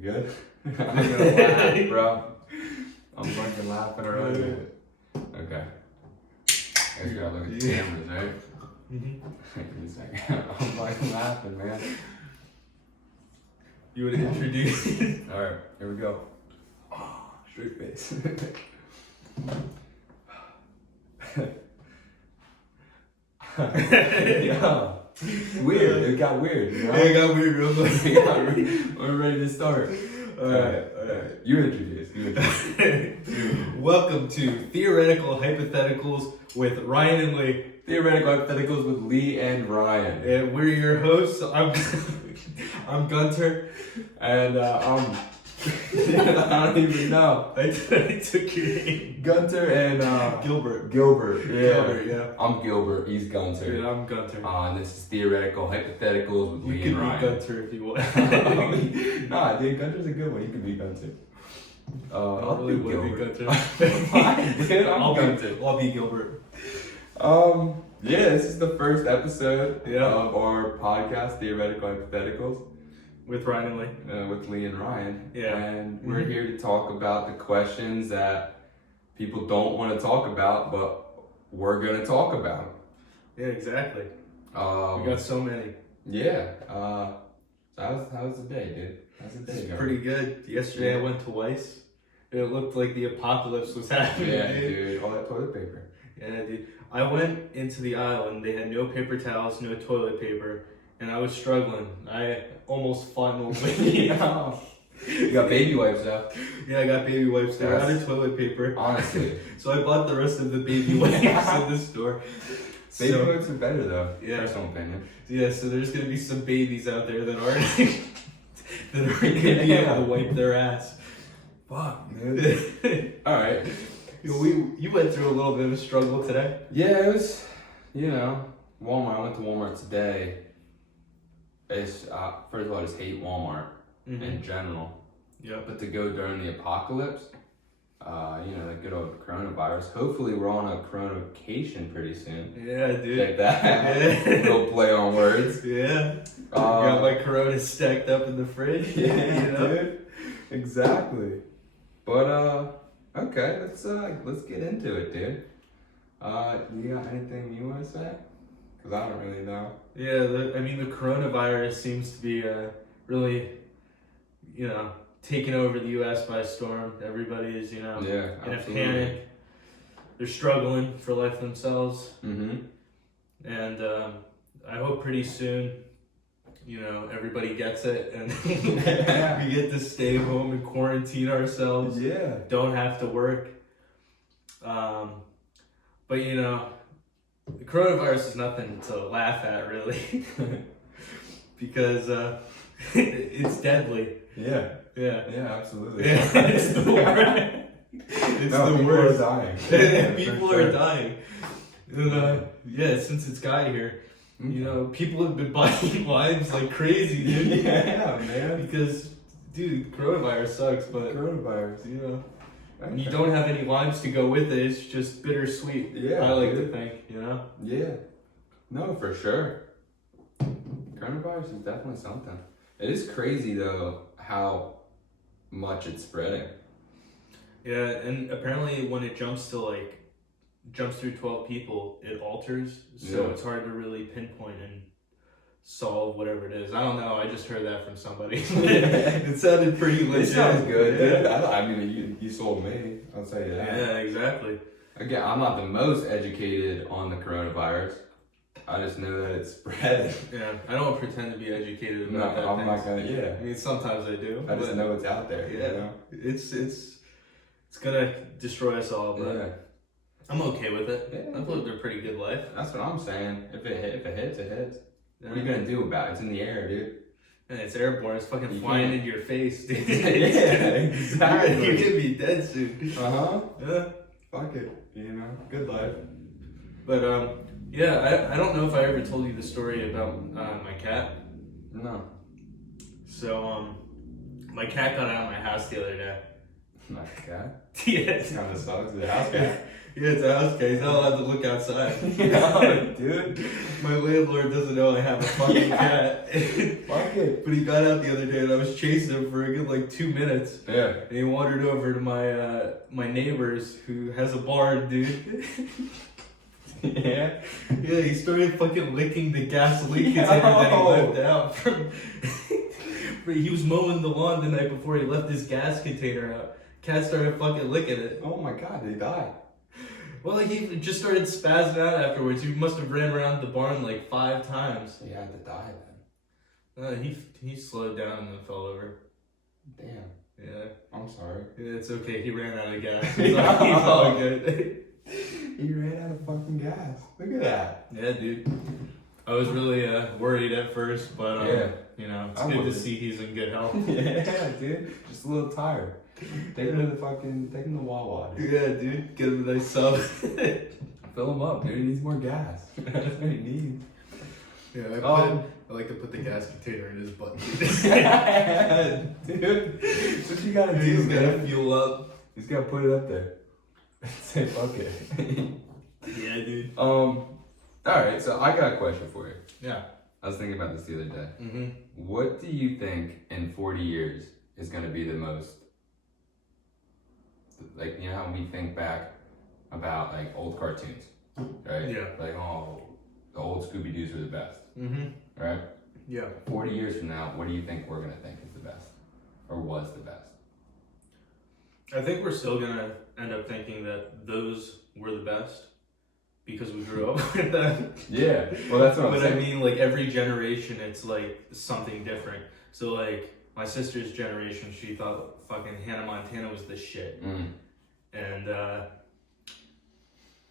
You good? I'm gonna laugh, bro. I'm fucking laughing already. Okay. I just gotta look at the cameras, right? Give me a second. I'm fucking laughing, man. You would introduce it? Alright, here we go. Oh, straight face. Yeah. Weird. It got weird, you know? Yeah, it got weird real quick. We're ready to start. Alright. You introduce. Welcome to Theoretical Hypotheticals with Ryan and Lee. Theoretical Hypotheticals with Lee and Ryan. And we're your hosts. I'm Gunter. And I don't even know. I took your name. Gunter and Gilbert. Gilbert. Yeah. Gilbert, yeah. I'm Gilbert. He's Gunter. Yeah, I'm Gunter. And this is Theoretical Hypotheticals with You Lee can and be Ryan. Gunter if you want. Nah, dude, Gunter's a good one. You can be Gunter. I'll really be would be Gilbert. Gunter. Fine, dude, I'm Gunter. I'll be Gilbert. Yeah, this is the first episode Yeah. of our podcast, Theoretical Hypotheticals, With Ryan and Lee. with Lee and Ryan. Yeah. And we're here to talk about the questions that people don't want to talk about, but we're going to talk about. Yeah, exactly. We Um, got so many. yeah. So how's the day, dude? How's the day It's going? pretty good. Yesterday I went to Weiss. It looked like the apocalypse was happening. Yeah, dude. All that toilet paper. Yeah, dude. I went into the aisle and they had no paper towels, no toilet paper, and I was struggling. I almost fought my way out. You got baby wipes though. Yeah, I got baby wipes. They're out Yes. of toilet paper. Honestly. So I bought the rest of the baby wipes at the store. Baby So, wipes are better though. Yeah. Personal opinion. yeah, so there's gonna be some babies out there that aren't gonna be able to wipe their ass. Fuck, dude. Alright. You went through a little bit of a struggle today. Yeah, it was, Walmart. I went to Walmart today. It's, first of all, I just hate Walmart in general. Yep. But to go during the apocalypse, the good old coronavirus. Hopefully we're on a coronacation pretty soon. Yeah, dude. Like that. Yeah. Little play on words. Yeah. Got my Corona stacked up in the fridge. Yeah, you know? dude. Exactly. But okay, let's get into it, dude. You got anything you want to say? Cause I don't really know. Yeah, the coronavirus seems to be really, taking over the U.S. by storm. Everybody is, Yeah, in a absolutely. panic. They're struggling for life themselves. Mm-hmm. And I hope pretty soon, everybody gets it and we get to stay home and quarantine ourselves. Yeah. Don't have to work. But the coronavirus is nothing to laugh at, really, because it's deadly. Yeah. Yeah. Yeah, absolutely. Yeah, it's the worst. It's No, the people worst. are dying. Yeah, People for are sure. dying. And, yeah, since it's got here, people have been buying lives like crazy, dude. Yeah, man. Because, dude, coronavirus sucks, but Coronavirus. when you don't have any limes to go with it, it's just bittersweet. Yeah, I like to dude. think, Yeah. No, for sure. Coronavirus is definitely something. It is crazy though how much it's spreading. Yeah, and apparently when it jumps through 12 people, it alters, so Yeah. it's hard to really pinpoint and solve whatever it is. I don't know, I just heard that from somebody. It sounded pretty legit. It sounds good, dude. Yeah. I mean, you sold me. I'll tell you that. Yeah, exactly. Again, I'm not the most educated on the coronavirus. I just know that it's spreading. Yeah, I don't pretend to be educated No, about that. I'm not gonna. Yeah. I mean, sometimes I do. I just but know it's out there. Yeah, You know? it's gonna destroy us all, but Yeah. I'm okay with it. Yeah. I've lived a pretty good life. That's what I'm saying. If it hits, it hits. Yeah. What are you gonna do about it? It's in the air, dude. And it's airborne. It's fucking You flying can't- into your face, dude. Yeah, exactly. You're gonna be dead soon. Uh-huh. Yeah. Fuck it. Good life. But yeah, I don't know if I ever told you the story about my cat. No. So my cat got out of my house the other day. Like a cat? Yeah. It kind of sucks. It's a house cat. Yeah, it's a house cat. He's not allowed to look outside. No, dude. My landlord doesn't know I have a fucking cat. Fuck it. But he got out the other day and I was chasing him for a good like 2 minutes. Yeah. And he wandered over to my neighbor's who has a barn, dude. Yeah. Yeah, he started fucking licking the gasoline container that he left out from. He was mowing the lawn the night before he left his gas container out. Cat started fucking licking it. Oh my god, they died. Well, he just started spazzing out afterwards. He must have ran around the barn like 5 times. He had to die then. He slowed down and then fell over. Damn. Yeah. I'm sorry. Yeah, it's okay. He ran out of gas. He's all good. He ran out of fucking gas. Look at that. Yeah, dude. I was really worried at first, but Yeah. you know, it's I good to was. see he's in good health. Yeah, dude. Just a little tired. Take him to the Wawa, dude. Yeah, dude. Get him a nice sub. Fill him up, dude. He needs more gas. That's what he needs. Yeah, I like to put the gas container in his butt. Dude, that's what you gotta do, He's man. gotta fuel up. He's gotta put it up there. Say fuck it. Yeah, dude. Alright, so I got a question for you. Yeah. I was thinking about this the other day. Mm-hmm. What do you think in 40 years is gonna be the most, like, you know how we think back about like old cartoons, right? Yeah. Like, oh, the old Scooby-Doos were the best, Mm-hmm. right? Yeah. 40 years from now, what do you think we're gonna think is the best? Or was the best? I think we're still gonna end up thinking that those were the best because we grew up with them. Yeah, well that's what I'm But saying. I mean, like every generation, it's like something different. So like my sister's generation, she thought fucking Hannah Montana was the shit, and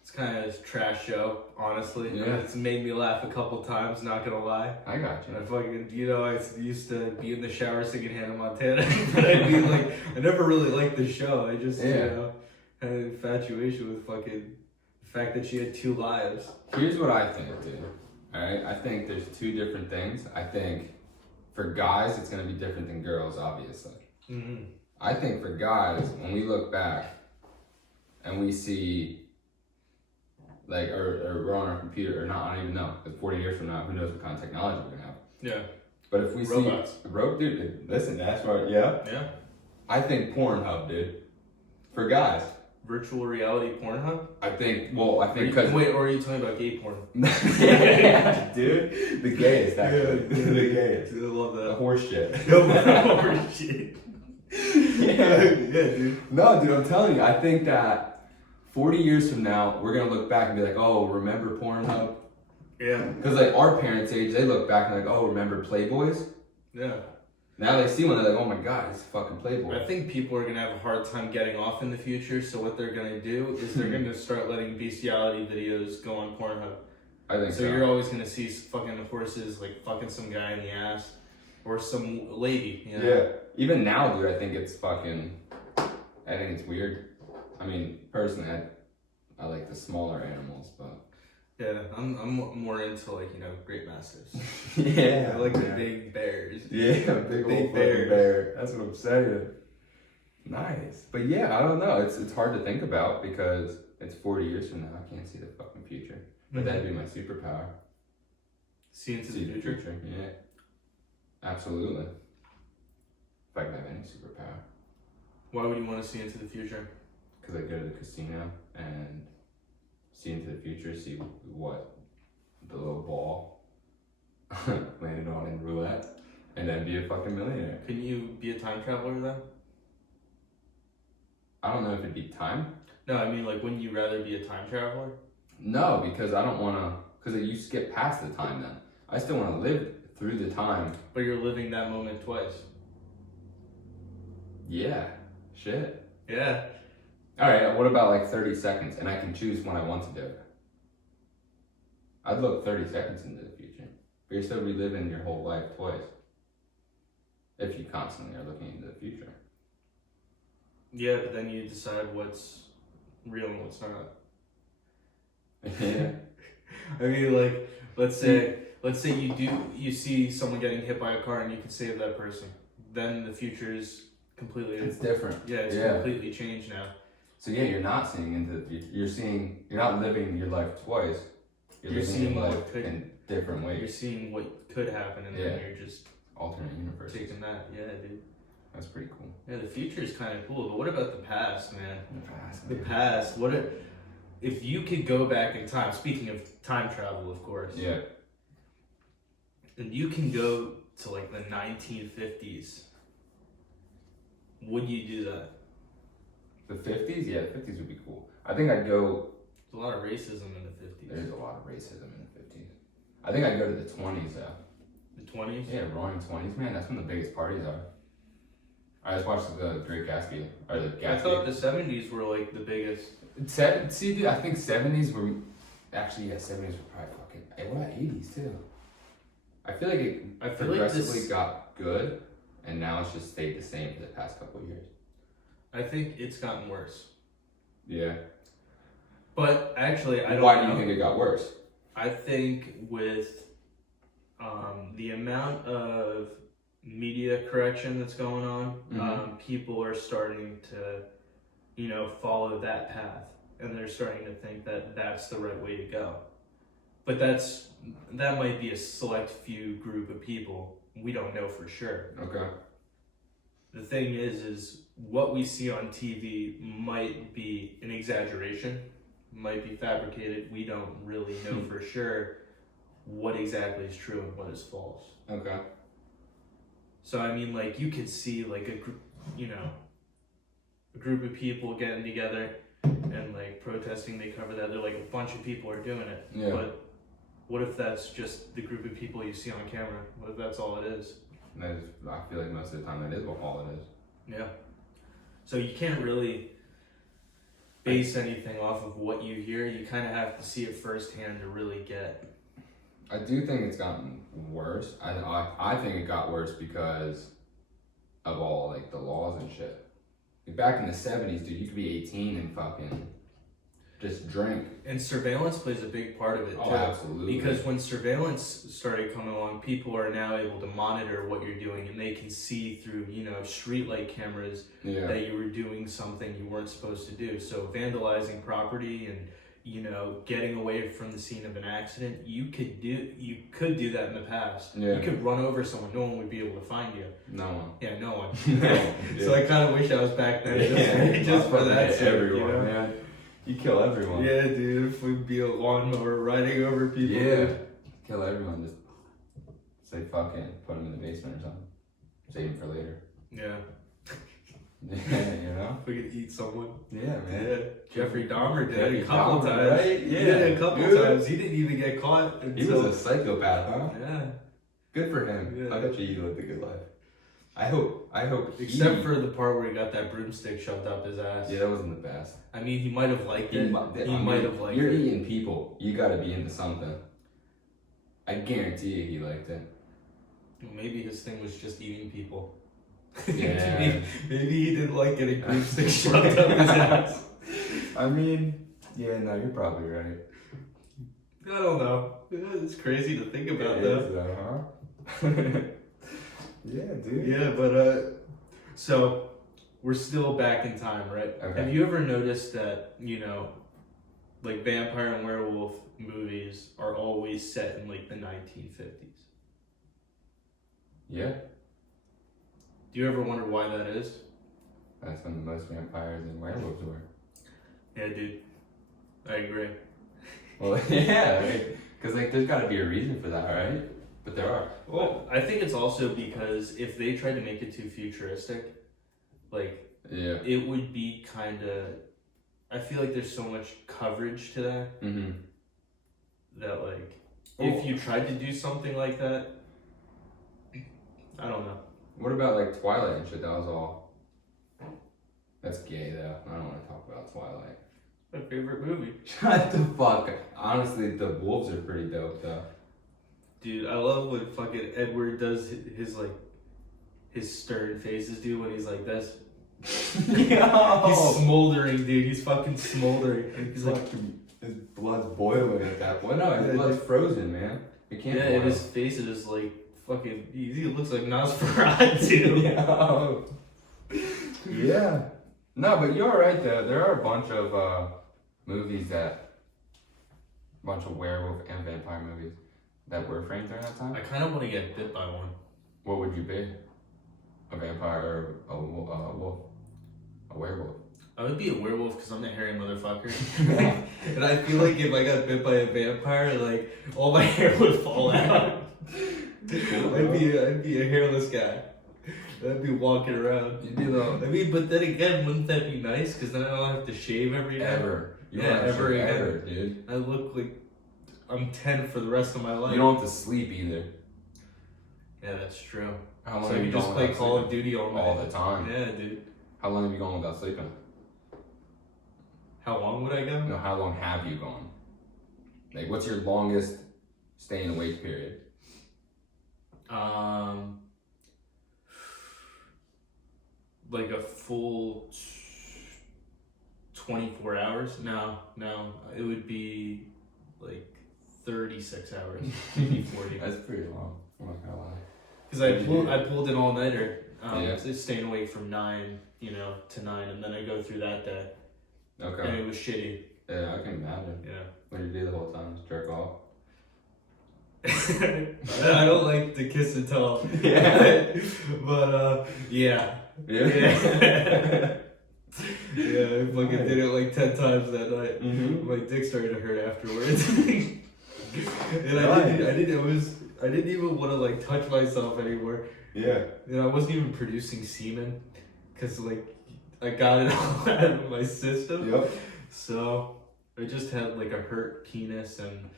it's kind of a trash show, honestly. Yeah. It's made me laugh a couple times. Not gonna lie. I got And I you. fucking, you know, I used to be in the shower singing Hannah Montana, but I mean, like, I never really liked the show. I just, you Yeah. know, had an infatuation with fucking the fact that she had 2 lives. Here's what I think, dude. Alright, I think there's 2 different things. I think for guys, it's gonna be different than girls, obviously. Mm-hmm. I think for guys, when we look back and we see, like, or we're on our computer, or not, I don't even know, because 40 years from now, who knows what kind of technology we're gonna have. Yeah. But if we Robots. see, dude, listen, that's right, yeah. Yeah. I think Pornhub, dude. For guys. Virtual reality Pornhub? I think because. Wait, or are you talking about gay porn? Yeah, dude. The gayest, actually. The gayest. I love The that. horse shit. Oh, shit. Yeah. Yeah, dude. No, dude, I'm telling you, I think that 40 years from now, we're gonna look back and be like, oh, remember Pornhub? Yeah. Because like our parents' age, they look back and like, oh, remember Playboys? Yeah. Now they see one, they're like, oh my god, it's a fucking Playboy. I think people are gonna have a hard time getting off in the future, so what they're gonna do is they're gonna start letting bestiality videos go on Pornhub. I think so. So you're always gonna see fucking horses like fucking some guy in the ass, or some lady. You know? Yeah. Even now, dude, I think it's fucking. I think it's weird. I mean, personally, I like the smaller animals, but. Yeah, I'm more into like, you know, great mastiffs. Yeah. I like the big bears. Yeah, big old bear. That's what I'm saying. Nice. But yeah, I don't know. It's hard to think about because it's 40 years from now. I can't see the fucking future. But that'd be my superpower. See into the future? Yeah. Absolutely. If I could have any superpower. Why would you want to see into the future? Because I go to the casino and see into the future, see what the little ball landed on in roulette, and then be a fucking millionaire. Can you be a time traveler then? I don't know if it'd be time. No, I mean, like, wouldn't you rather be a time traveler? No, because I don't want to, because you skip past the time then. I still want to live through the time. But you're living that moment twice. Yeah. Shit. Yeah. Alright, what about like 30 seconds and I can choose when I want to do it? I'd look 30 seconds into the future. But you're still reliving your whole life twice. If you constantly are looking into the future. Yeah, but then you decide what's real and what's not. Yeah. I mean, like, let's say you see someone getting hit by a car and you can save that person. Then the future's completely. It's different. Yeah, it's completely changed now. So yeah, you're not seeing into the future. You're not living your life twice. You're living your life in different ways. You're seeing what could happen, and then you're just alternate universes. taking that. Yeah, dude. That's pretty cool. Yeah, the future is kind of cool, but what about the past, man? The past. The past. What if you could go back in time? Speaking of time travel, of course. Yeah. And you can go to like the 1950s. Would you do that? The 50s? Yeah, the 50s would be cool. I think I'd go. There's a lot of racism in the 50s. There's a lot of racism in the 50s. I think I'd go to the 20s though. The 20s? Yeah, roaring 20s, man. That's when the biggest parties are. I just watched the Great Gatsby. Or the Gatsby. I thought the 70s were like the biggest. See, dude, I think 70s were. Actually, yeah, 70s were probably fucking. Hey, what about 80s too? I feel like it progressively got good, and now it's just stayed the same for the past couple of years. I think it's gotten worse. Yeah. But actually, I don't know. Why do you think it got worse? I think with the amount of media correction that's going on, people are starting to, follow that path, and they're starting to think that that's the right way to go. But that might be a select few group of people. We don't know for sure. Okay. The thing is what we see on TV might be an exaggeration, might be fabricated. We don't really know for sure what exactly is true and what is false. Okay. So I mean, like, you could see like a group of people getting together and like protesting. They cover that. They're like a bunch of people are doing it. Yeah. But what if that's just the group of people you see on camera? What if that's all it is? I feel like most of the time that is all it is. Yeah. So you can't really base anything off of what you hear. You kind of have to see it firsthand to really get. I do think it's gotten worse. I think it got worse because of all like the laws and shit. Back in the 70s, dude, you could be 18 and fucking just drink. And surveillance plays a big part of it, too. Oh, absolutely. Because when surveillance started coming along, people are now able to monitor what you're doing, and they can see through, streetlight cameras that you were doing something you weren't supposed to do. So vandalizing property and, getting away from the scene of an accident, you could do that in the past. Yeah. You could run over someone, no one would be able to find you. No one. Yeah, no one. Yeah. So I kind of wish I was back then, just for that sake, everyone, man. You kill everyone. Yeah, dude, if we'd be a lawnmower riding over people. Yeah. Kill everyone. Just say fucking put them in the basement or something. Save them for later. Yeah. Yeah, We could eat someone. Yeah, man. Yeah. Jeffrey Dahmer did a couple times. Right? Yeah, a couple times. He didn't even get caught. He was a psychopath, huh? Yeah. Good for him. Yeah. I bet you he lived a good life. I hope. Except for the part where he got that broomstick shoved up his ass. Yeah, that wasn't the best. I mean, he might have liked it. He might have liked it. You're eating people. You gotta be into something. I guarantee you he liked it. Well, maybe his thing was just eating people. Yeah. maybe he didn't like getting broomsticks shoved up his ass. I mean, yeah, no, you're probably right. I don't know. It's crazy to think about, though, huh? Yeah, dude. Yeah, but so we're still back in time, right? Okay. Have you ever noticed that, like vampire and werewolf movies are always set in like the 1950s? Yeah. Do you ever wonder why that is? That's when the most vampires and werewolves were. Yeah, dude. I agree. Well, yeah, because there's got to be a reason for that, right? But there are. Well, I think it's also because if they tried to make it too futuristic, it would be kind of. I feel like there's so much coverage to that. Mm-hmm. That if you tried to do something like that, I don't know. What about Twilight and shit? That was all. That's gay though. I don't want to talk about Twilight. My favorite movie. Shut the fuck up. Honestly, the wolves are pretty dope though. Dude, I love when fucking Edward does his stern faces, dude, when he's like this. Yo! He's smoldering, dude. He's fucking smoldering. He's like, his blood's boiling at that point. No, his blood's frozen, man. It can't. Yeah, and his face is like fucking. He looks like Nosferatu. Yo. Yeah. No, but you're right though. There are a bunch of movies bunch of werewolf and vampire movies that were framed during that time. I kind of want to get bit by one. What would you be? A vampire or a wolf? A werewolf? I would be a werewolf because I'm a hairy motherfucker. And I feel like if I got bit by a vampire, like, all my hair would fall out. I'd be a hairless guy. I'd be walking around. You'd be the... I mean, but then again, wouldn't that be nice? Because then I don't have to shave every day. Ever. You don't have to ever shave again. ever, dude. I look like I'm 10 for the rest of my life. You don't have to sleep either. Yeah, that's true. How long So have you you just gone play without Call of sleeping? Duty all night. All the time. Yeah, dude. How long have you gone without sleeping? How long would I go? No, how long have you gone? Like, what's your longest staying awake period? Like a full 24 hours? No, it would be like 36 hours, maybe 40. That's pretty long. I'm not gonna lie. Because I pulled an all nighter, so staying awake from 9, to 9, and then I go through that day. Okay. And it was shitty. Yeah, I can imagine. Yeah. What do you do the whole time? Just jerk off? I don't like to kiss and tell. Yeah. But yeah. Yeah. Yeah, I fucking did it like 10 times that night. Mm-hmm. My dick started to hurt afterwards. And I didn't even want to like touch myself anymore. Yeah. I wasn't even producing semen because like I got it all out of my system. Yep. So I just had like a hurt penis, and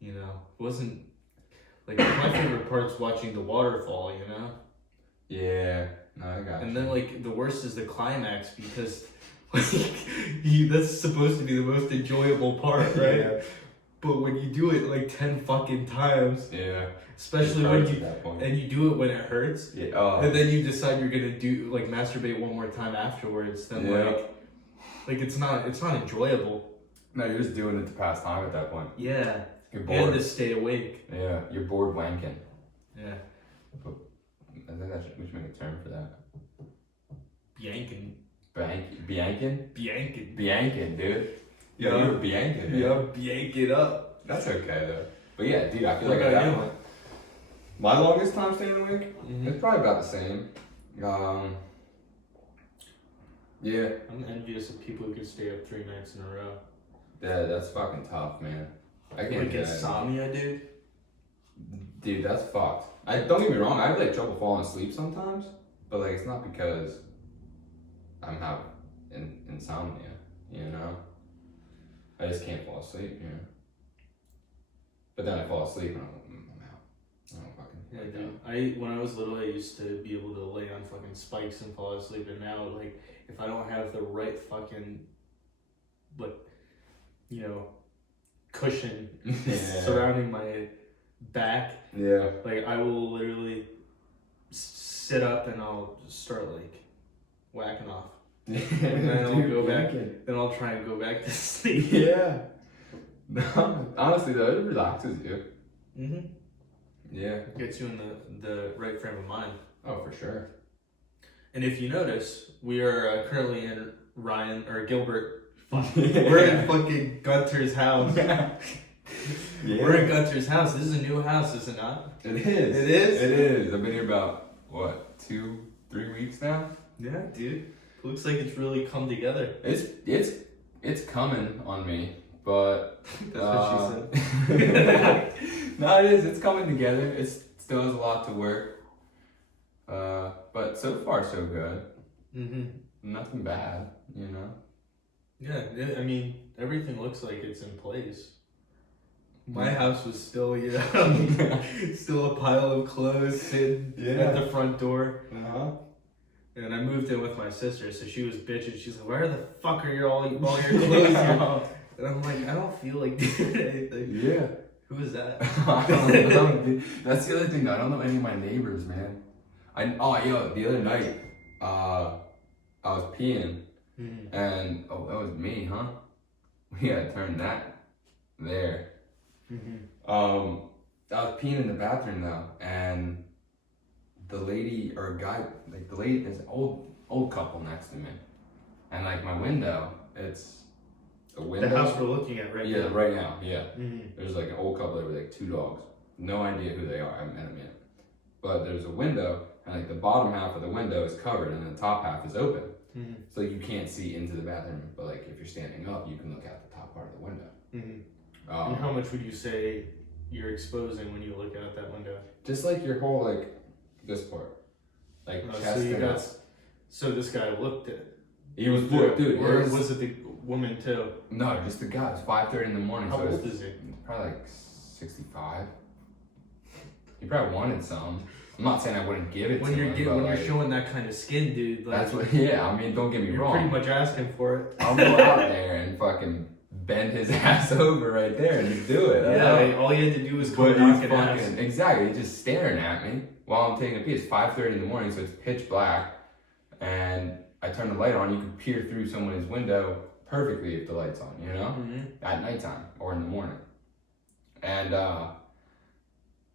it wasn't like my favorite part's watching the waterfall. Yeah. No, I got And you. then like the worst is the climax because like that's supposed to be the most enjoyable part, right? Yeah. But when you do it like 10 fucking times, Yeah. especially It when hurts you at that point. and you do it when it hurts, Yeah. Oh. and then you decide you're gonna do like masturbate one more time afterwards, then Yeah. like it's not enjoyable. No, you're just doing it to pass time at that point. Yeah. You're And bored. to stay awake. Yeah. You're bored wanking. Yeah. I think we should make a term for that. Biankin. Biankin? Biankin. Biankin, dude. Yeah. You're Biankin, man. Yeah, biank it up. That's okay, though. But yeah, dude, I feel What like at about that you? point, my longest time staying awake, Mhm. it's probably about the same. Yeah. I'm envious of people who can stay up 3 nights in a row. Yeah, that's fucking tough, man. I can't Like do that. insomnia, dude. Dude, that's fucked. Don't get me wrong, I have like trouble falling asleep sometimes, but like it's not because I'm having insomnia, I just can't fall asleep, But then I fall asleep and I'm out. I don't fucking Yeah, like dude. When I was little, I used to be able to lay on fucking spikes and fall asleep, and now like if I don't have the right fucking cushion Yeah. surrounding my back, Yeah. like I will literally sit up and I'll just start like whacking off. And then I'll go back. Then I'll try and go back to sleep. Yeah. No, honestly though, it relaxes you. Mm-hmm. Yeah. Gets you in the right frame of mind. Oh, for sure. And if you notice, we are currently in Gilbert. Yeah. We're in fucking Gunter's house. Yeah. We're in Gunter's house. This is a new house, is it not? It is. It is? It is. I've been here about, what, 2-3 weeks now? Yeah, dude. Looks like it's really come together. It's coming on me, but... That's what she said. No, it is. It's coming together. It still has a lot to work. But so far, so good. Mm-hmm. Nothing bad, Yeah, I mean, everything looks like it's in place. My house was still, still a pile of clothes sitting at the front door. Uh-huh. And I moved in with my sister, so she was bitching. She's like, "Where the fuck are all your clothes here?" And I'm like, "I don't feel like doing anything." Yeah. Who is that? I don't know, dude. That's the other thing. I don't know any of my neighbors, man. The other night, I was peeing, and that was me, huh? We gotta turn that there. I was peeing in the bathroom though, and the lady or guy, like the lady, this old old couple next to me. And like my window, it's a window. The house we're looking at right now. Right now, yeah. Mm-hmm. There's like an old couple there with like 2 dogs. No idea who they are, I haven't met them yet. But there's a window, and like the bottom half of the window is covered, and the top half is open. Mm-hmm. So you can't see into the bathroom, but like if you're standing up, you can look out the top part of the window. Mm-hmm. And how much would you say you're exposing when you look out that window? Just like your whole, like, this part. Like chest and up. So this guy looked at. He was dude. Or was it the woman too? No, just the guy. It's 5:30 in the morning. How so old is he? Probably like 65. He probably wanted some. I'm not saying I wouldn't give it when to you're him. When you're showing that kind of skin, dude. Like, that's what. Yeah, I mean, don't get me you're wrong. pretty much asking for it. I'll go out there and fucking bend his ass over right there and do it. Yeah, all you had to do was go But knock he's it out. exactly. He's just staring at me while I'm taking a pee. It's 5:30 in the morning, so it's pitch black, and I turn the light on. You can peer through someone's window perfectly if the light's on. You know, at nighttime or in the morning. And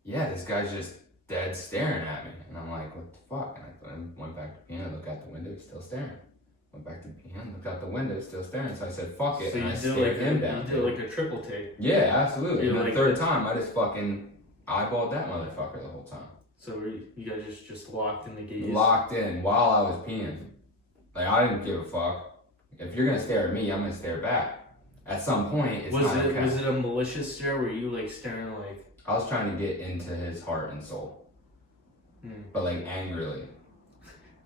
yeah, this guy's just dead staring at me, and I'm like, what the fuck? And I went back to the piano, looked out the window, still staring. Went back to the piano, looked out the window, still staring. So I said, fuck it, So and I you stared him down. You did like a triple take. Yeah, absolutely. And You're the like- third time, I just fucking eyeballed that motherfucker the whole time. So you guys just locked in the gaze. Locked in while I was peeing. Like, I didn't give a fuck. If you're gonna stare at me, I'm gonna stare back. At some point, it's not okay. Was it a malicious stare? Were you like staring like? I was trying to get into his heart and soul, but like angrily.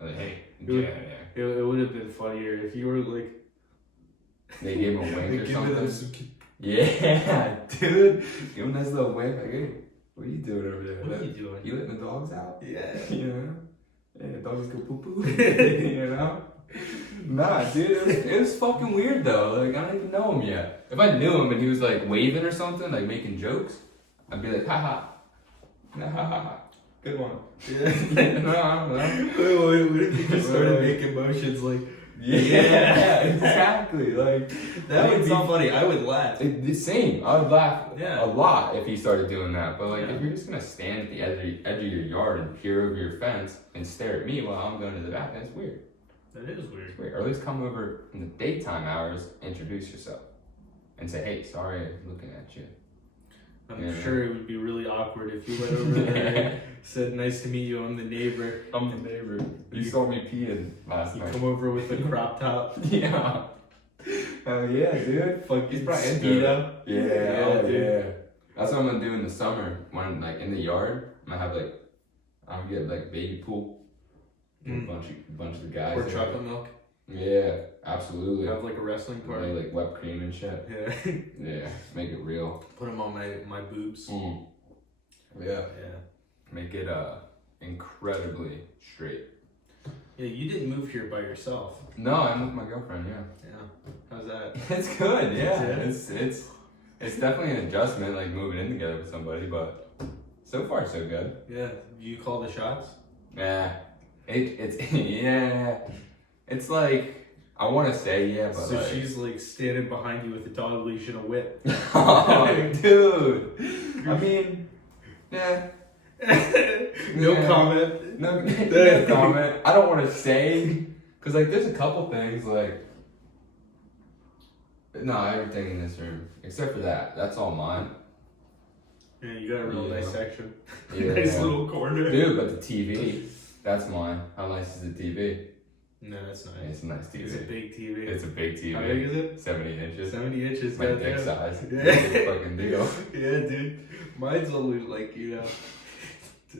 Like, hey, yeah. It would have been funnier if you were like. They gave him a wink or something. Some... Yeah, dude. Give him this little wink. Like, hey, what are you doing over there? What are you doing? You letting the dogs out? Yeah. You know? Yeah, dogs go poo poo. You know? Nah, dude, it was fucking weird though. Like, I don't even know him yet. If I knew him and he was like waving or something, like making jokes, I'd be like, haha. Ha ha ha. Good one. Yeah. No. What if you just started making motions like? Yeah, exactly. Like, that would be funny. I would laugh. The same. I would laugh a lot if he started doing that. But like, if you're just gonna stand at the edge of your yard and peer over your fence and stare at me while I'm going to the bathroom, it's weird. That is weird. It's weird. Or at least come over in the daytime hours, introduce yourself, and say, "Hey, sorry, I was looking at you." I'm sure it would be really awkward if you went over there and said, "Nice to meet you. I'm the neighbor." I'm the neighbor. You saw me peeing last You night. come over with a crop top. Yeah. Hell yeah, dude. Fucking probably into speedo. Yeah, dude. yeah. That's what I'm gonna do in the summer. When like in the yard, I'm gonna have like I'm gonna get like baby pool. A bunch of the guys. Or chocolate milk. Yeah, absolutely. Have like a wrestling party. Like whipped cream and shit. Yeah. Yeah, make it real. Put them on my boobs. Yeah. Yeah. Make it incredibly straight. Yeah, you didn't move here by yourself. No, I'm with my girlfriend. Yeah. Yeah. How's that? It's good. Yeah. Yeah. It's definitely an adjustment, like moving in together with somebody, but so far so good. Yeah. Do you call the shots? Yeah. It's yeah. It's like I want to say yeah, but so like, she's like standing behind you with a dog leash and a whip. Oh, dude. I mean, yeah. No Yeah. comment. No comment. I don't want to say because like there's a couple things like no everything in this room except for that. That's all mine. Yeah, you got a real nice section. Yeah. Nice little corner. Dude, but the TV, that's mine. How nice is the TV? No, that's nice. It's a nice TV. It's a big TV. It's a big TV. How big is it? 70 inches. 70 inches. My goddamn. dick size. Yeah. It's a fucking deal. Yeah, dude. Mine's only like, you know,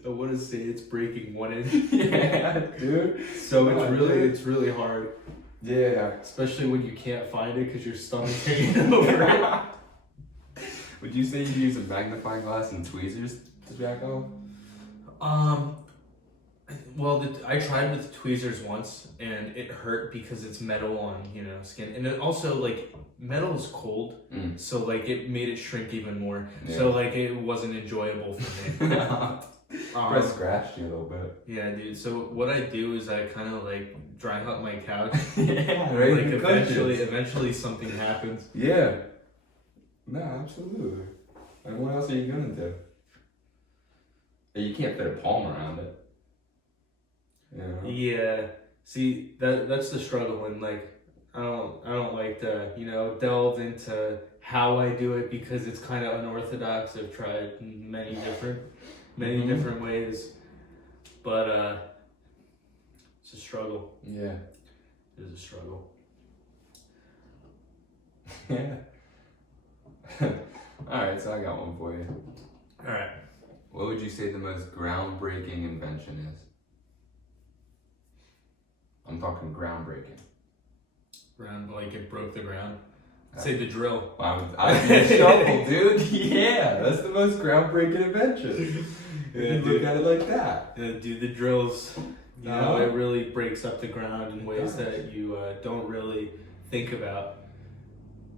I want to say it's breaking 1 inch. Yeah, dude. So Oh, it's really hard. Yeah. Especially when you can't find it because your stomach's hanging over it. Would you say you use a magnifying glass and tweezers to jack off? Well, I tried with tweezers once, and it hurt because it's metal on, you know, skin, and it also like metal is cold, so like it made it shrink even more. Yeah. So like it wasn't enjoyable for me. Probably scratched you a little bit. Yeah, dude. So what I do is I kind of like dry out my couch. Yeah, right. Like eventually something happens. Yeah. No, absolutely. And what else are you gonna do? You can't fit a palm around it. You know? Yeah. See, that's the struggle, and like I don't like to delve into how I do it because it's kind of unorthodox. I've tried many different ways, but it's a struggle. Yeah. It is a struggle. Yeah. Alright, so I got one for you. Alright. What would you say the most groundbreaking invention is? I'm talking groundbreaking. Like it broke the ground. Say the drill. I'd be a shovel, dude. Yeah, that's the most groundbreaking invention. Yeah, you look at it like that. Yeah, dude, the drills, you know, it really breaks up the ground in ways that you don't really think about.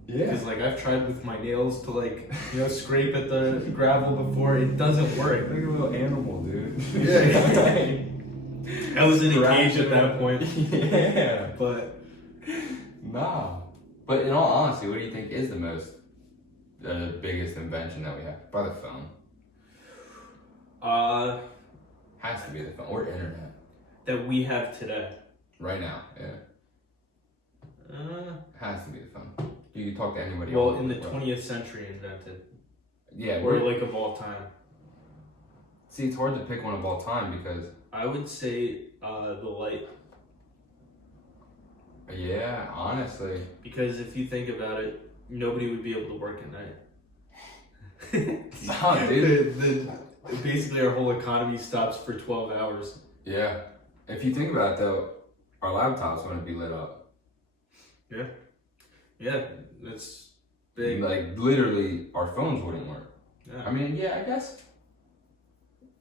Yeah. Because like I've tried with my nails to like, scrape at the gravel before. It doesn't work. Like a little animal, dude. Yeah. I was in a cage at that point. Yeah. But nah. But in all honesty, what do you think is the biggest invention that we have? By the phone. Has to be the phone or internet. That we have today. Right now, yeah. Has to be the phone. You can talk to anybody. Well, in the 20th century invented. Yeah. Or like of all time. See, it's hard to pick one of all time because I would say the light. Yeah, honestly. Because if you think about it, nobody would be able to work at night. Nah, dude. Basically, our whole economy stops for 12 hours. Yeah. If you think about it, though, our laptops wouldn't be lit up. Yeah. Yeah, that's big. Like, literally, our phones wouldn't work. Yeah. I mean, yeah, I guess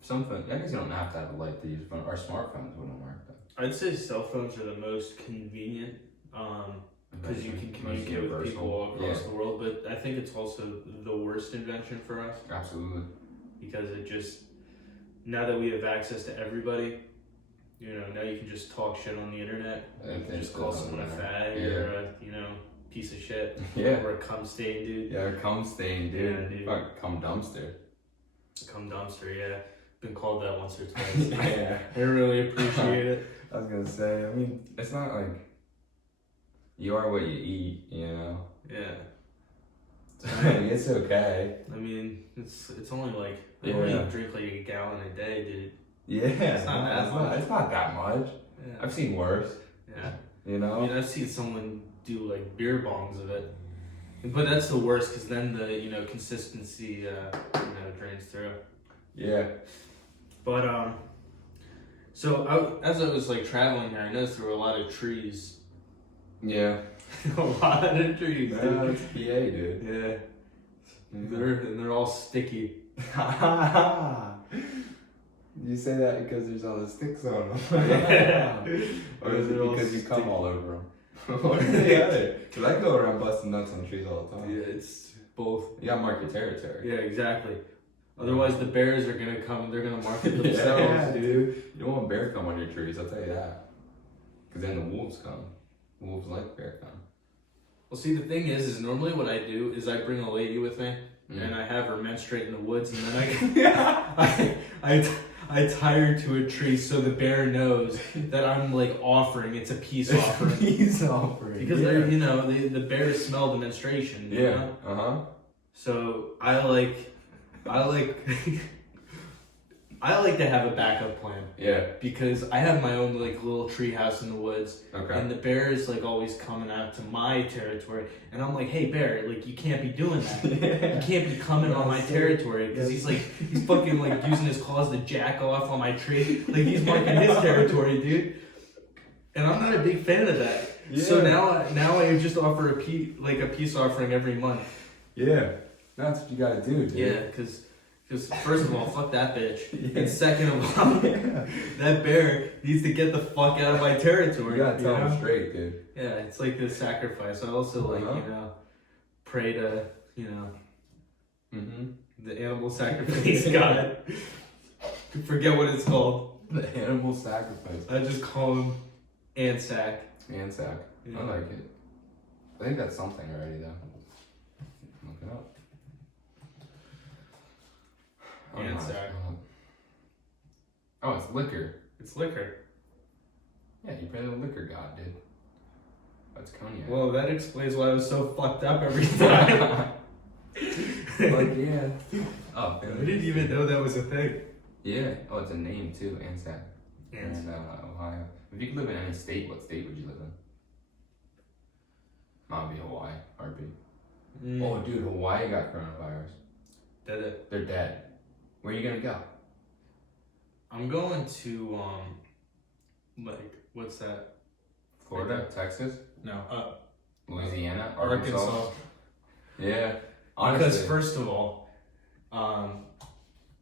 you don't have to have a light to use phone. Our smartphones wouldn't work, though. I'd say cell phones are the most convenient because you can communicate with people all across the world, but I think it's also the worst invention for us. Absolutely. Because it just, now that we have access to everybody, now you can just talk shit on the internet. You can just call someone a fag or a, piece of shit. Yeah. Or a cum stain, dude. Yeah, cum stain, dude. Yeah, dude. Fuck, cum dumpster. Cum dumpster, yeah. Been called that once or twice. Yeah. I really appreciate it. I was gonna say, I mean, it's not like you are what you eat, Yeah. It's okay. I mean, it's only like, they only drink like a gallon a day, dude. Yeah. It's not that much. It's not that much. Yeah. I've seen worse. Yeah. You know? I mean, I've seen someone do like beer bongs of it. But that's the worst because then the, consistency, drains through. Yeah. But, so as I was like traveling here, I noticed there were a lot of trees. Yeah. A lot of trees, dude. Yeah, it's PA, dude. Yeah. They're all sticky. You say that because there's all the sticks on them. Or is it because you come all over them? One or the other. Because I go around busting nuts on trees all the time. Yeah, it's both. You gotta mark your territory. Yeah, exactly. Otherwise, the bears are gonna come and they're gonna mark it themselves, dude. You don't want bear come on your trees, I'll tell you that. Because then the wolves come. Wolves like bear come. Well, see, the thing is normally what I do is I bring a lady with me and I have her menstruate in the woods, and then I tie her to a tree so the bear knows that I'm like offering. It's a peace offering. Peace offering. Because they're, the bears smell the menstruation. You know? Uh-huh. So I like to have a backup plan. Yeah. Because I have my own like little tree house in the woods. Okay. And the bear is like always coming out to my territory. And I'm like, hey bear, like you can't be doing that. Yeah. You can't be coming on my territory. Because he's fucking like using his claws to jack off on my tree. Like he's marking his territory, dude. And I'm not a big fan of that. Yeah. So now I just offer a peace offering every month. Yeah. That's what you gotta do, dude. Yeah, because first of all, fuck that bitch. Yeah. And second of all, that bear needs to get the fuck out of my territory. You gotta tell him straight, dude. Yeah, it's like the sacrifice. I also pray to, the animal sacrifice god. I forget what it's called. The animal sacrifice. I just call him Ansac. Ansac. Yeah. I like it. I think that's something already, though. Look it up. Ansac. Oh, it's liquor. It's liquor. Yeah, you pray to the liquor god, dude. That's cognac. Well, that explains why I was so fucked up every time. Like, yeah. Oh, I didn't even know that was a thing. Yeah. Oh, it's a name too, ANSAC. And In Ohio. If you could live in any state, what state would you live in? Mine would be Hawaii, heartbeat. Oh, dude, Hawaii got coronavirus. Did it? They're dead. Where are you gonna go? I'm going to like what's that? Florida, Texas, No, Louisiana, Arkansas. Yeah. Because Honestly. first of all,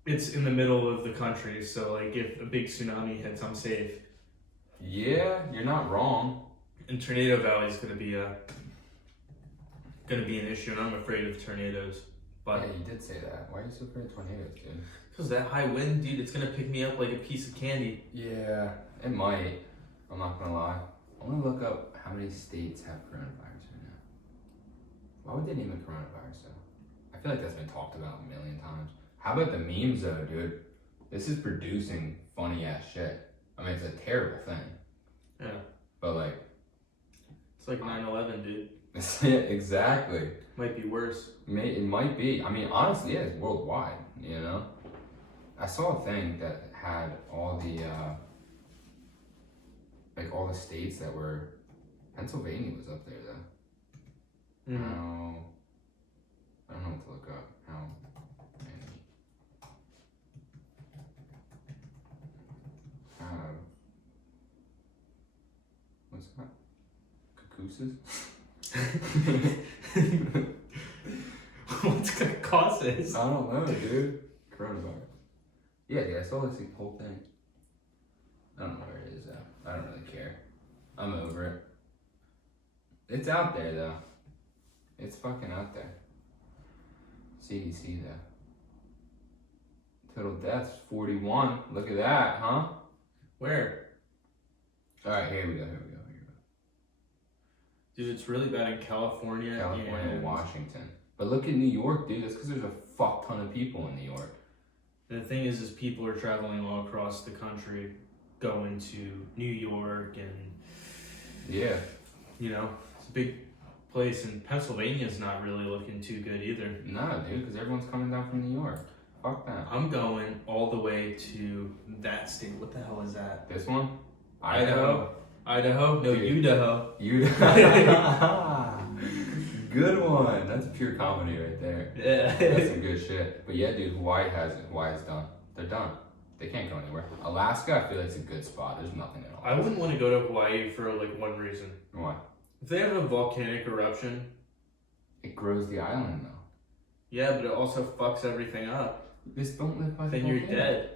it's in the middle of the country, so like if a big tsunami hits, I'm safe. Yeah, you're not wrong. And Tornado Valley is gonna be an issue, and I'm afraid of tornadoes. But Yeah, you did say that. Why are you so afraid of tornadoes, dude? because that high wind, dude, it's gonna pick me up like a piece of candy. Yeah, it might. I'm not gonna lie. I wanna look up how many states have coronavirus right now. Why would they name it coronavirus though? I feel like that's been talked about a million times. How about the memes though, dude? This is producing funny ass shit. I mean, it's a terrible thing. Yeah. But like, It's like 9/11, dude. exactly. Might be worse. It might be. I mean, honestly, yeah, it's worldwide, you know? I saw a thing that had all the, like all the states that were, Pennsylvania was up there though. Mm. I don't know what to look up. How many have, what's that? Cacuses? What's gonna cause this? I don't know, dude. Coronavirus. Yeah, I saw this whole thing. I don't know where it is though. I don't really care. I'm over it. It's out there though. It's fucking out there. CDC though. Total deaths 41. Look at that, huh? Where? Alright, here we go. Dude, it's really bad in California. California, and Washington. But look at New York, dude. That's because there's a fuck ton of people in New York. the thing is people are traveling all across the country, going to New York, and Yeah. you know, it's a big place. And Pennsylvania's not really looking too good either. No, dude, because everyone's coming down from New York. Fuck that. I'm going all the way to that state. What the hell is that? This one? Idaho? No, Dude. Idaho. Good one. That's pure comedy right there. Yeah. That's some good shit. But yeah, dude, Hawaii has it. Hawaii's done. They're done. They can't go anywhere. Alaska, I feel like it's a good spot. There's nothing at all. I wouldn't want to go to Hawaii for like one reason. Why? If they have a volcanic eruption, It grows the island though. yeah, but it also fucks everything up. Just don't live by the Then volcano. you're dead.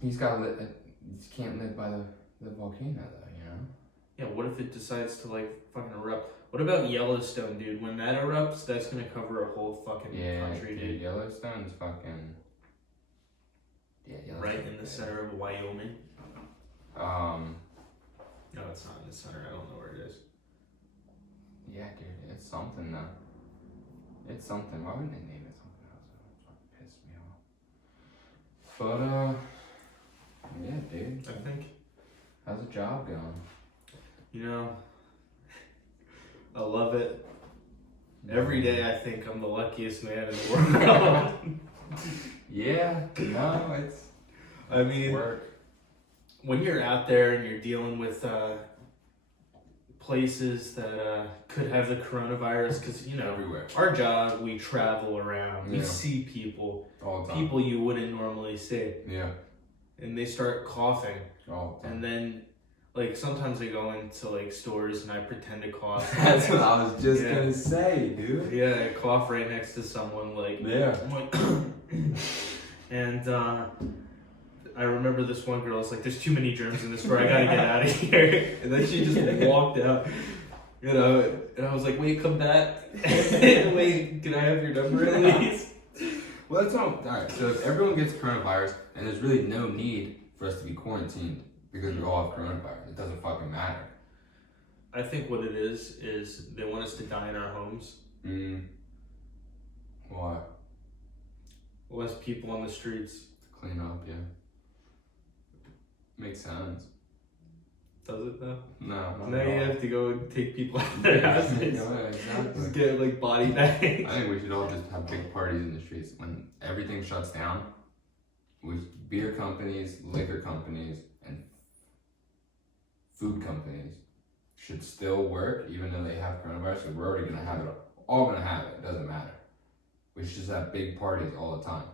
He's gotta live. You just can't live by the volcano though, you know? Yeah, what if it decides to like fucking erupt? What about Yellowstone, dude? When that erupts, that's gonna cover a whole fucking country, dude. Yellowstone's fucking. Yeah, Yellowstone. Right in the center of Wyoming. No, it's not in the center. I don't know where it is. Yeah, dude, it's something though. It's something. Why wouldn't they name it something else? It fucking pissed me off. But yeah, dude. I think. How's the job going? You know, I love it. Every day I think I'm the luckiest man in the world. Yeah, no, it's I mean, work. when you're out there and you're dealing with places that could have the coronavirus, because, you know, Everywhere. our job, we travel around, we Yeah. see people, All the time. people you wouldn't normally see, Yeah, and they start coughing. all the time. And then, like, sometimes I go into, like, stores and I pretend to cough. That's what I was just Yeah. gonna say, dude. Yeah, I cough right next to someone, like, Yeah. I'm like, and I remember this one girl was like, there's too many germs in this store, I gotta get out of here. And then she just walked out, you know, and I was like, wait, come back. Wait, can I have your number at least? Well, that's all. Alright, so if everyone gets coronavirus, and there's really no need for us to be quarantined because we all have coronavirus, it doesn't fucking matter. I think what it is they want us to die in our homes. Why? Less people on the streets. To clean up, yeah. Makes sense. Does it though? No, not Now at you all. have to go and take people out of their houses. Yeah, exactly. Just get like body bags. I think we should all just have big parties in the streets when everything shuts down. With beer companies, liquor companies, and food companies should still work even though they have coronavirus. So we're already gonna have it. All gonna have it. It doesn't matter. We should just have big parties all the time.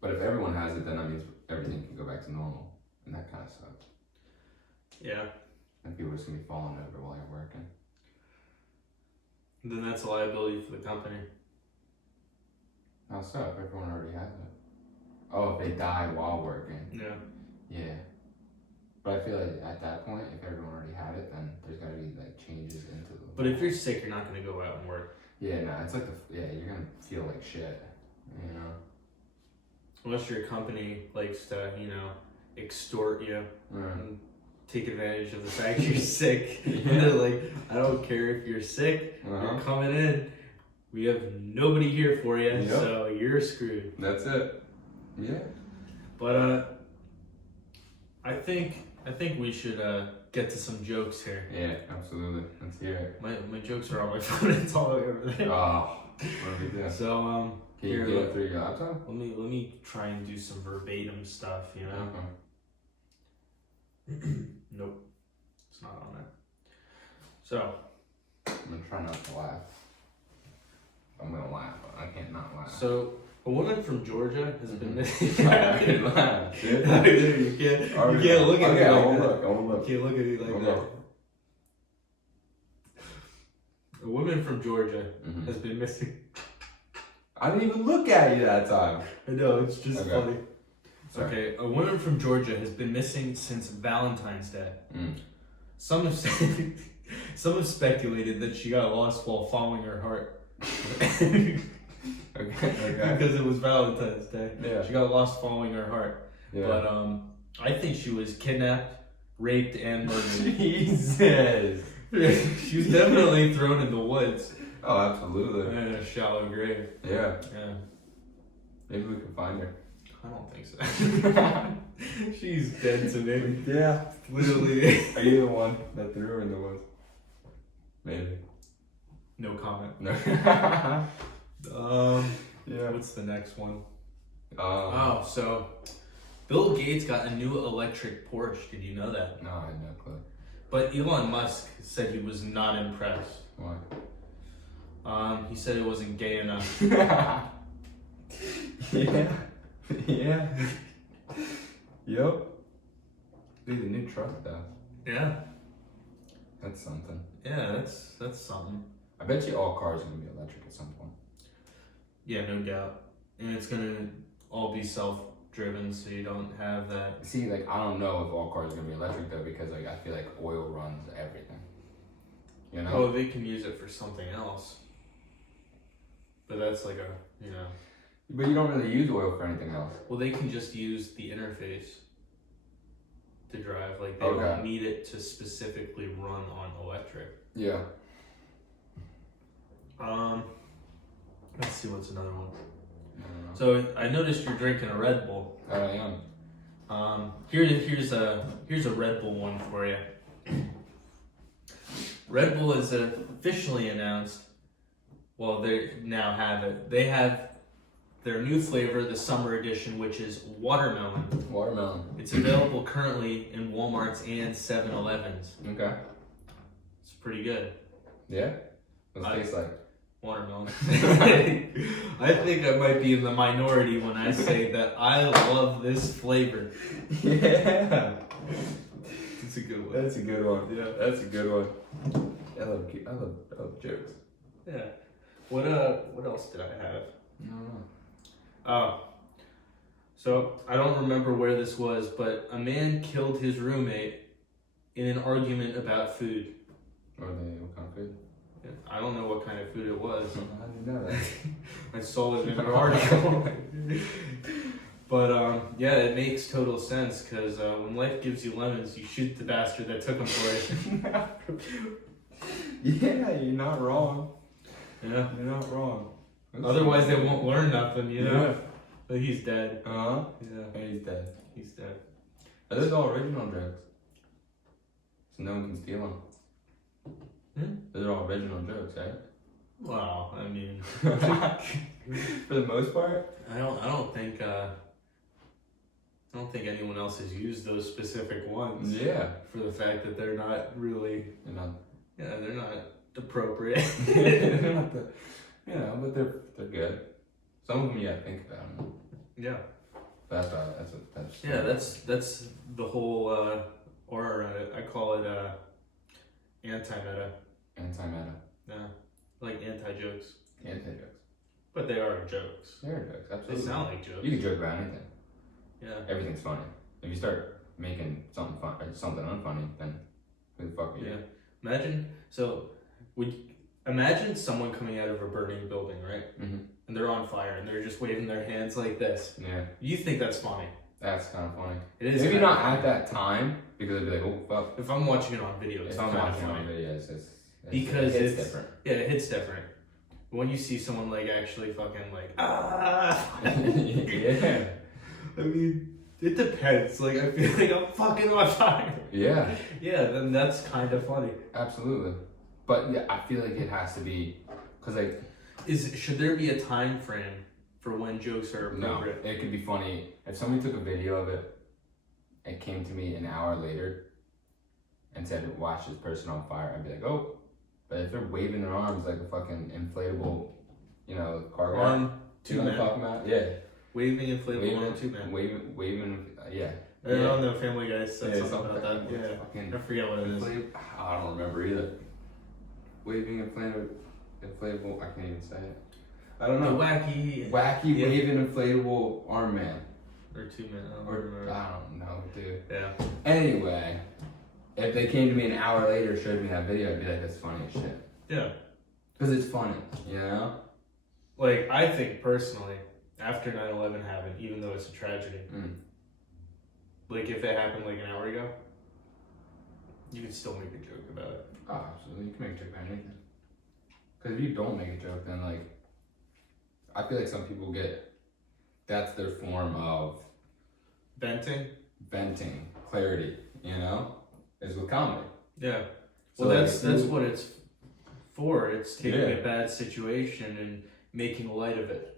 But if everyone has it, then that means everything can go back to normal, and that kind of sucks. Yeah. And people are just gonna be falling over while you're working. Then that's a liability for the company. How so? If everyone already has it. Oh, if they die while working. Yeah. Yeah. But I feel like at that point, if everyone already had it, then there's gotta be like changes into the. But if you're sick, you're not gonna go out and work. Yeah, no, it's like you're gonna feel like shit. You know. Unless your company likes to, extort you and take advantage of the fact you're sick. Yeah. And they're like, I don't care if you're sick, Uh-huh. you're coming in. We have nobody here for you, Yep. so you're screwed. That's it. Yeah. But I think we should get to some jokes here. Yeah, absolutely. Let's hear it. My jokes are on my phone. It's all over there. Oh, what do we do? So Can you here, get it through your laptop? let me try and do some verbatim stuff. Nope, it's not on there. So I'm gonna try not to laugh. I'm gonna laugh, but I can't not laugh. So a woman from Georgia has been missing. I can laugh, dude. You can't look at me I like won't that. look. I won't You look. can't look at me like that. A woman from Georgia Mhm. has been missing. I didn't even look at you that time. I know, it's just Okay. funny. Sorry. Okay, a woman from Georgia has been missing since Valentine's Day. Mm. Some have said, some have speculated that she got lost while following her heart. Okay. Because it was Valentine's Day. Yeah. She got lost following her heart. Yeah. But I think she was kidnapped, raped, and murdered. Jesus. She was definitely thrown in the woods Oh, absolutely. in a shallow grave. Yeah. Yeah. Maybe we can find her. I don't think so. She's dead to me. Yeah. Literally. Are you the one that threw her in the woods? Maybe. No comment. No. Yeah. What's the next one? Oh. So Bill Gates got a new electric Porsche. Did you know that? No, I had no clue. But Elon Musk said he was not impressed. Why? He said it wasn't gay enough. Yeah. Yeah. Yep. Dude, the new truck though. Yeah. That's something. Yeah, that's something. I bet you all cars are gonna be electric at some point. Yeah, no doubt. And it's gonna all be self-driven, so you don't have that. See, like I don't know if all cars are gonna be electric though, because like I feel like oil runs everything. You know? Oh, they can use it for something else. But that's like But you don't really use oil for anything else. well, they can just use the interface to drive. Like they Okay. don't need it to specifically run on electric. Yeah. Let's see what's another one. I don't know. So I noticed you're drinking a Red Bull. I am. Here's a Red Bull one for you. Red Bull is officially announced. Well, they now have it. They have their new flavor, the summer edition, which is watermelon. Watermelon. It's available currently in Walmarts and 7-Elevens. Okay. It's pretty good. Yeah? What's it taste like? Watermelon. I think I might be in the minority when I say that I love this flavor. Yeah. It's a good one. That's a good one. Yeah, that's a good one. I love jokes. Yeah. What else did I have? I don't know. Oh. So I don't remember where this was, but a man killed his roommate in an argument about food. What kind of food? I don't know what kind of food it was. How do you know that? I saw it in an article. But yeah, it makes total sense because when life gives you lemons, you shoot the bastard that took them for it. Yeah, you're not wrong. Yeah. You're not wrong. Otherwise, they won't learn nothing, you know? Yeah. But he's dead. Uh-huh. Yeah. He's dead. He's dead. Those are all original jokes. So no one can steal them. Those are all original jokes, right? Well, I mean, for the most part. I don't think anyone else has used those specific ones. Yeah. For the fact that they're not really. They're not. Yeah, they're not appropriate. They're not the, but they're good. Some of them you gotta think about them. Yeah. That's. Yeah, that's the whole or I call it anti-meta. Anti-meta. Yeah, like anti-jokes. Anti-jokes. But they are jokes. They are jokes, absolutely. They sound like jokes. You can joke about anything. Yeah. Everything's funny. If you start making something fun or something unfunny, then who the fuck are you? Yeah. Imagine someone coming out of a burning building, right? Mm-hmm. And they're on fire and they're just waving their hands like this. Yeah. You think that's funny? That's kind of funny. It is. Maybe not at that time because I'd be like, oh fuck. If I'm watching it on video, it's if I'm kind of watching funny. on video, it's because it's different. Yeah, it hits different. When you see someone like actually fucking like Yeah. I mean, it depends. Like I feel like I'm fucking on fire. Yeah. Yeah, then that's kind of funny. Absolutely. But yeah, I feel like it has to be because like. Should there be a time frame for when jokes are appropriate? No, it could be funny if somebody took a video of it. It came to me an hour later and said, "Watch this person on fire." I'd be like, "Oh." But if they're waving their arms like a fucking inflatable, car guy. On two men. Talking about? Yeah. Waving inflatable on two men. Waving, yeah. I don't know, Family Guy said something something about that. Yeah. Fucking I forget what it is. I don't remember either. Waving inflatable, I can't even say it. I don't know. The wacky waving inflatable arm man. Or two men. I don't Or remember. I don't know, dude. Yeah. Anyway, if they came to me an hour later, showed me that video, I'd be like, that's funny as shit. Yeah. Because it's funny, Like, I think personally, after 9/11 happened, even though it's a tragedy, like if it happened like an hour ago, you could still make a joke about it. Oh, absolutely. You can make a joke about anything. Because if you don't make a joke, then like, I feel like some people that's their form of venting, clarity, is with comedy. Yeah. So Well, that's what it's for. It's taking Yeah. a bad situation and making light of it.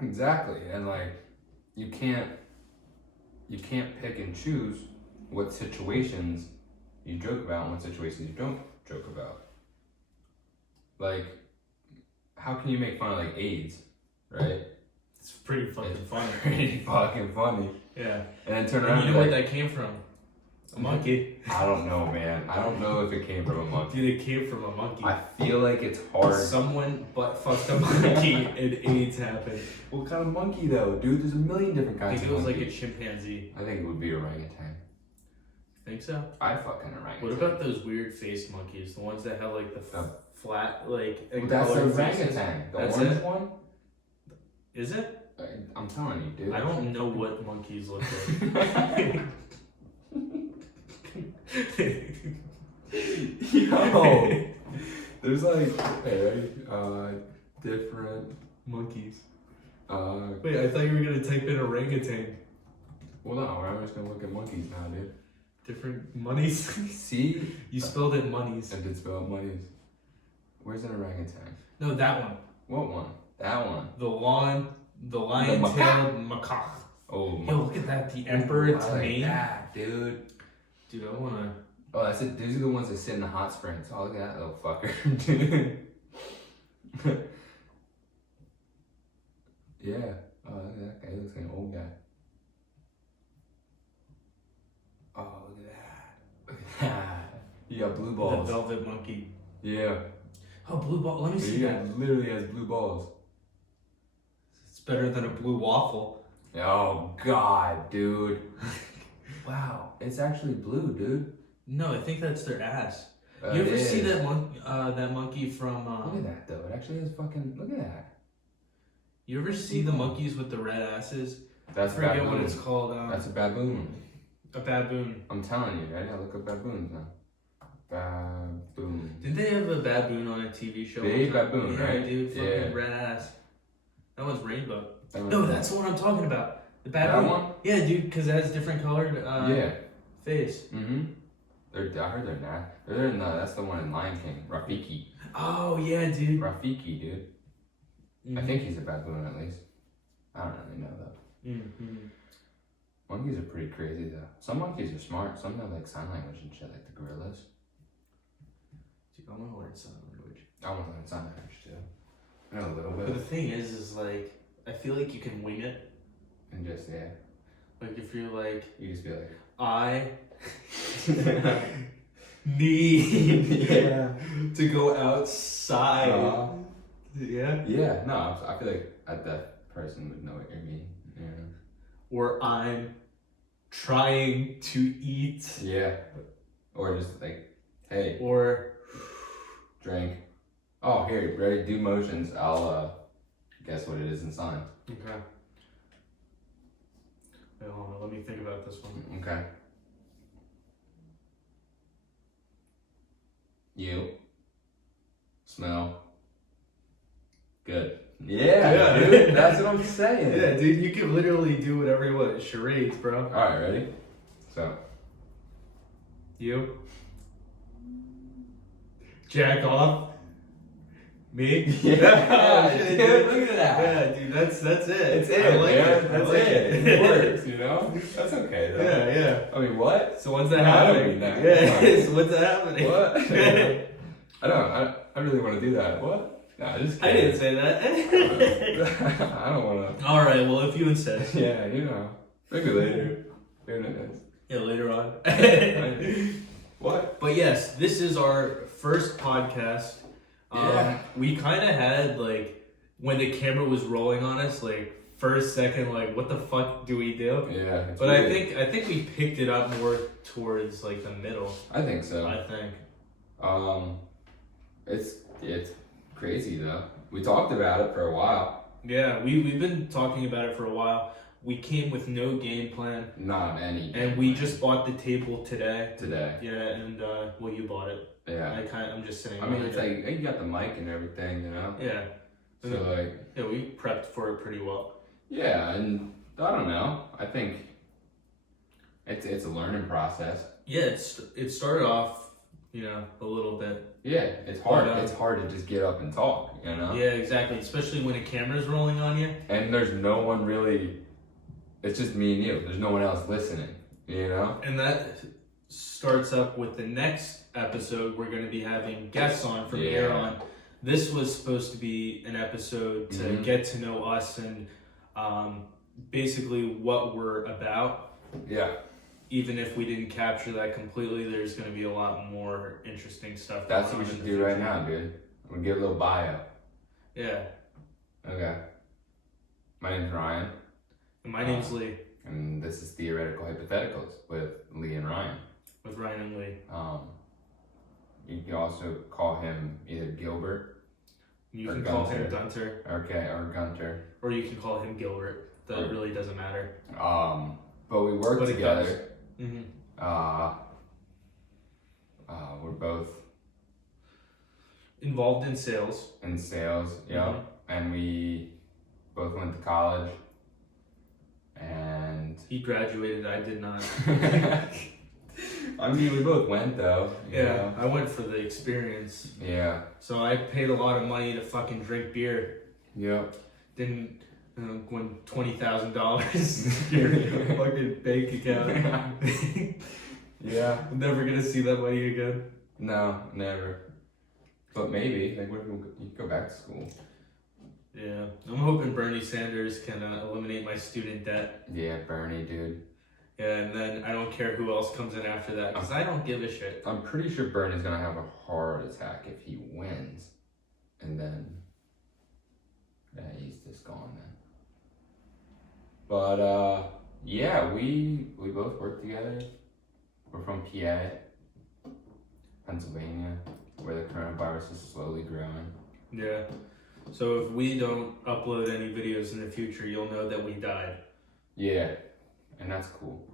Exactly, and like, you can't pick and choose what situations you joke about and what situations you don't joke about. Like, how can you make fun of like AIDS, right? It's pretty fucking It's funny. pretty fucking funny. Yeah. And then turn And around you and know be where like, that came from? A monkey. I don't know, man. I don't know if it came from a monkey. Dude, it came from a monkey. I feel like it's hard. Someone butt fucked a monkey and AIDS happened. What kind of monkey though, dude? There's a million different I kinds think of it was like a monkeys. chimpanzee. I think it would be orangutan. Think so? I fucking orangutan. What about those weird faced monkeys? The ones that have like the flat, like. Well, that's the colored faces? orangutan. The That's orange it? one? Is it? I'm telling you, dude. I don't know what monkeys look like. Yo, there's like different monkeys. Wait, Wait, I thought you were gonna type in orangutan. well, no, I'm just gonna look at monkeys now, dude. Different monies? See, You spelled it monies. I did spell monkeys. Where's an orangutan? No, that one. What one? That one. The lion-tailed macaque. Oh, Yo, look at that. The emperor I like mane. that, dude. Dude, I wanna. Oh, that's it. These are the ones that sit in the hot springs. Oh, look at that little fucker, dude. Yeah. Oh, look at that guy. He looks like an old guy. Oh, look at that. Look at that. He got blue The balls. velvet monkey. Yeah. Oh, blue ball. Let me see He that. literally has blue balls. It's better than a blue waffle. Oh, God, dude. Wow. It's actually blue, dude. No, I think that's their ass. You ever see that monkey from? Look at that, though. It actually has fucking. Look at that. You ever see the monkeys with the red asses? That's I forget baboon. what it's called. That's a baboon. A baboon. I'm telling you, right? I look up baboons now. Baboon. Didn't they have a baboon on a TV show? Big one time? baboon, yeah, right? Dude, fucking Yeah. red ass. That one's rainbow. That was- No, that's the one I'm talking about. The bad That one? one? Yeah, dude, because it has different colored face. Mm-hmm. I heard they're not. They're in that's the one in Lion King. Rafiki. Oh, yeah, dude. Rafiki, dude. I think he's a baboon at least. I don't really know though. Mm-hmm. Monkeys are pretty crazy though. Some monkeys are smart. Some have like sign language and shit, like the gorillas. Dude, I want to learn sign language. I want to learn sign language too. I know a little But bit. the thing is like, I feel like you can wing it. And just Like if you're like, you just be like, I need to go outside. Yeah. Yeah. No, I feel like that person would know what you mean. Yeah. Or I'm trying to eat. Yeah. Or just like, hey. Or drink. Oh, here, ready? Do motions. I'll guess what it is in sign. okay. Wait, hold on. Let me think about this one. Okay. You smell good. Yeah, dude. That's what I'm saying. Yeah, dude, you can literally do whatever you want. Charades, bro. All right, ready? So. You. Jack off. Me? Yeah, shit, dude, look at that. Yeah, dude, that's it. It's it, I like man. it. That's like it. It works, you know? That's okay, though. Yeah. I mean, what? So when's that No, I don't happening? mean that. Yeah, so when's that happening? What? I really want to do that. What? Nah, just I kidding. didn't say that. I don't want to. Alright, well, if you insist. Yeah, you know. Maybe later. Who knows? Yeah, later on. What? But yes, this is our first podcast. Yeah. We kind of had, like, when the camera was rolling on us, like, first second, like, what the fuck do we do? Yeah. But weird. I think we picked it up more towards, like, the middle. I think so. I think. It's crazy though. We talked about it for a while. Yeah, we've been talking about it for a while. We came with no game plan. Not any. And we just bought the table today. Today. Yeah, and well, you bought it. Yeah. I'm just sitting. I mean, it's like you got the mic and everything, you know. Yeah. So like. Yeah, we prepped for it pretty well. Yeah, and I don't know. I think it's a learning process. Yeah, it started off, you know, a little bit. Yeah, it's hard. But, it's hard to just get up and talk, you know. Yeah, exactly. Especially when a camera's rolling on you. And there's no one really. It's just me and you. There's no one else listening, you know. And that starts up with the next episode. We're going to be having guests on from here on. This was supposed to be an episode to get to know us and basically what we're about. Yeah. Even if we didn't capture that completely, there's going to be a lot more interesting stuff. That's what we should do right now, dude. We'll give a little bio. Yeah. Okay. My name's Ryan. And my name's Lee. And this is Theoretical Hypotheticals with Lee and Ryan. With Ryan and Lee. You can also call him either Gilbert. You or can Gunter. call him Gunter. Okay, or Gunter. Or you can call him Gilbert. That really doesn't matter. But we work together. Mm-hmm. We're both involved in sales. Yeah. And we both went to college. And he graduated, I did not. I mean, we both went though. Yeah, know? I went for the experience. Yeah. So I paid a lot of money to fucking drink beer. Yep. Didn't win $20,000 your fucking bank account. Yeah. I'm never gonna see that money again. No, never. But maybe, like, what if you go back to school? Yeah, I'm hoping Bernie Sanders can eliminate my student debt. Yeah, Bernie, dude. Yeah, and then I don't care who else comes in after that, because I don't give a shit. I'm pretty sure Bernie's gonna have a heart attack if he wins. And then, he's just gone then. But, yeah, we both work together. We're from PA, Pennsylvania, where the coronavirus is slowly growing. Yeah. So if we don't upload any videos in the future, you'll know that we died. Yeah, and that's cool.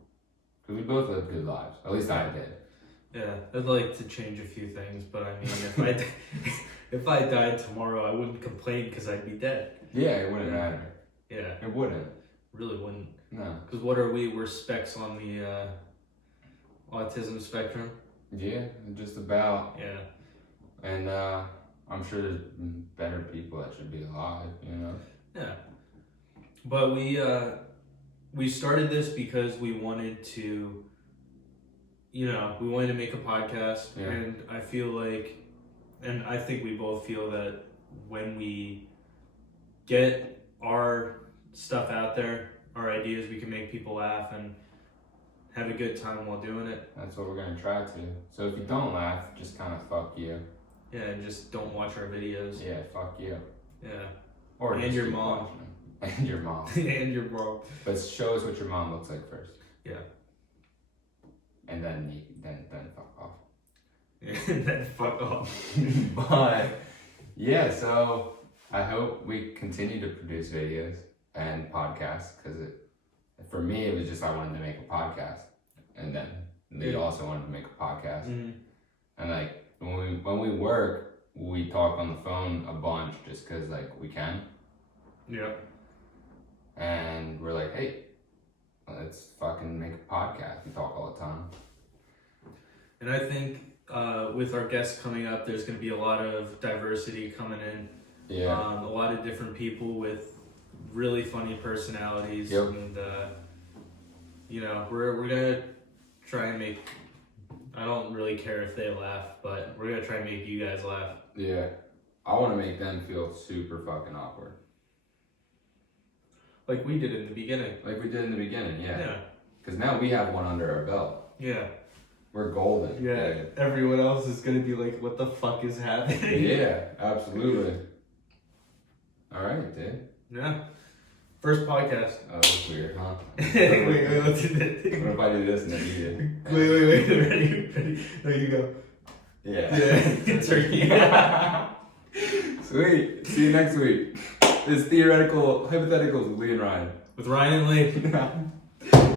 Because we both live good lives. At least I did. Yeah, I'd like to change a few things, but I mean, if I died tomorrow, I wouldn't complain because I'd be dead. Yeah, it wouldn't matter. Yeah. It wouldn't. Really wouldn't. No. Because what are we? We're specks on the autism spectrum. Yeah, just about. Yeah. And I'm sure there's better people that should be alive, you know? Yeah. But we started this because we wanted to, we wanted to make a podcast. Yeah. And I feel like, and I think we both feel that when we get our stuff out there, our ideas, we can make people laugh and have a good time while doing it. That's what we're going to try to. So if you don't laugh, just kind of fuck you. Yeah, and just don't watch our videos. Yeah, fuck you. Yeah. Or And just your keep mom. watching them. And your mom. And your mom. But show us what your mom looks like first. Yeah. And then fuck off. And then fuck off. But yeah, so I hope we continue to produce videos and podcasts, because for me it was just I wanted to make a podcast, and then they also wanted to make a podcast. Mm-hmm. And like when we work, we talk on the phone a bunch just because like we can. Yeah. And we're like, hey, let's fucking make a podcast. We talk all the time. And I think with our guests coming up, there's going to be a lot of diversity coming in. Yeah. A lot of different people with really funny personalities. Yep. And, we're going to try and make, I don't really care if they laugh, but we're going to try and make you guys laugh. Yeah. I want to make them feel super fucking awkward. Like we did in the beginning. Like we did in the beginning, yeah. Yeah. Because now we have one under our belt. Yeah. We're golden. Yeah. Everyone else is going to be like, what the fuck is happening? Yeah, absolutely. All right, dude. Yeah. First podcast. Oh, that's weird, huh? wait, let's do that. What if I do this and then you did? Wait. Ready? There you go. Yeah. Yeah. Turkey. Sweet. See you next week. This is Hypotheticals with Lee and Ryan. With Ryan and Lee.